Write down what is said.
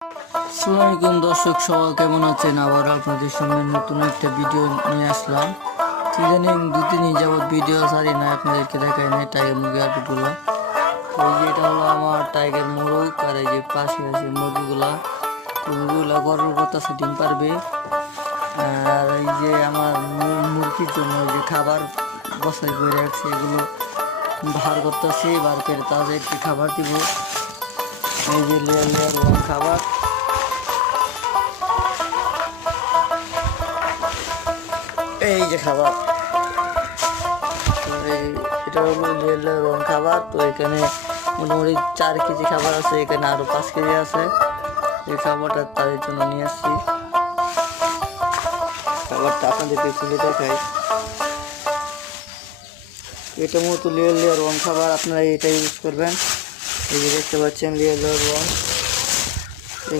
আসসালামু আলাইকুম দর্শক, সবাই কেমন আছেন? আবার আপনাদের সামনে নতুন একটা ভিডিও নিয়ে আসলাম। ইদানিং 2-3 দিন যাবত ভিডিও ছাড়ি না, আপনাদেরকে দেখাই নাই টাইগার মুরগি আপডেটগুলো। এই যে এটা হলো আমার টাইগার মোরগ, আর এই যে পাশে আছে মুরগিগুলা। মুরগিগুলা গরুর করতেছে, ডিম পারবে। আর এই যে আমার মুরগির জন্য যে খাবার বসাই করে রাখছে, এগুলো বার করতেছি, বার করে তাদের একটি খাবার দিব। এই যে লেয়ার লেয়ার ওয়ান খাবার, এই যে খাবার। এটা হলো লেয়ার ওয়ান খাবার। তো এখানে মোটামুটি 4 কেজি খাবার আছে, এখানে আরো 5 কেজি আছে। এই খাবারটা তাদের জন্য নিয়ে আসছি। খাবারটা আপনাদেরকে খুলে দেখাই। এটা মতো লেয়ার ওয়ান খাবার, আপনারা এটা ইউজ করবেন। এই যে দেখতে পাচ্ছেন লেয়ার ওয়ান।